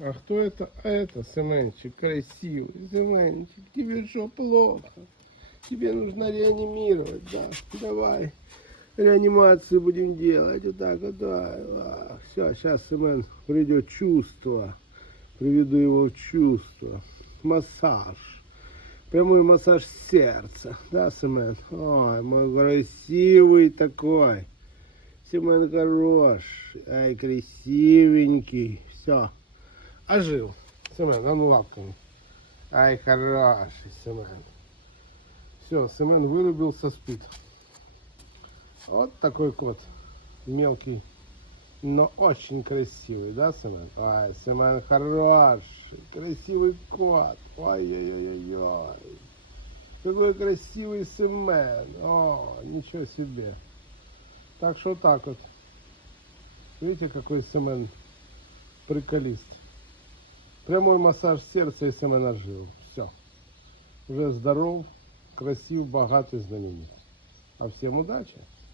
А кто это? А это Семенчик, красивый. Семенчик, тебе что, плохо? Тебе нужно реанимировать, да? Давай. Реанимацию будем делать. Вот так вот, да. Все, сейчас Семен придет в чувство. Приведу его в чувство. Массаж. Прямой массаж сердца. Да, Семен? Ой, мой красивый такой. Семен хороший. Ай, красивенький. Все. Ожил. Семен, а ну лапками. Ай, хороший Семен. Все, Семен вырубился, спит. Вот такой кот. Мелкий, но очень красивый, да, Семен? Ай, Семен хороший. Красивый кот. Ой-ой-ой-ой. Какой красивый Семен. О, ничего себе. Так что так вот. Видите, какой Семен приколист. Прямой массаж сердца, и Семен ожил. Все. Уже здоров, красив, богатый, знаменит. А всем удачи.